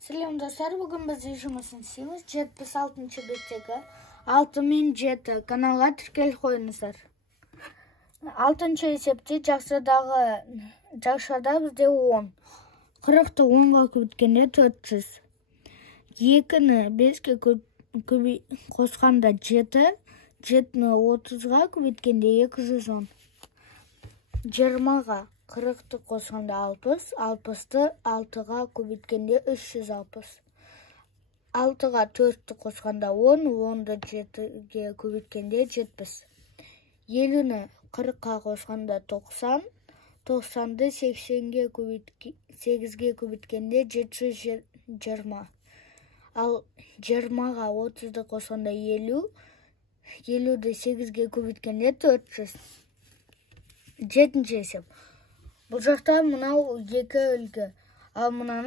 Selam dostlar, bugün biz işimizin siyimiz 76. bеттегі 6 мен 7 каналға тіркеліп қойыңыздар. 6-шы есепте жақшада бізде 10. 40-ты 10-ға көбейткенде 400. 2-ні 5-ке қосқанда 7. 7-ні 30-ға көбейткенде 210. 20-ға 40-ты қосқанда 60, 60-ты 6-ға көбейткенде 360. 6-ға 4-ты қосқанда 10, 10-ды 7-ге көбейткенде 70. 50-ні 40-ға қосқанда 90, 90-ды 8-ге көбейткенде 720. Ал 20-ға 30-ды қосқанда 50, 50-ді 8-ге көбейткенде 400. 7-ші есеп. Бұл жақта мынау 2 үлгі, ал мынаны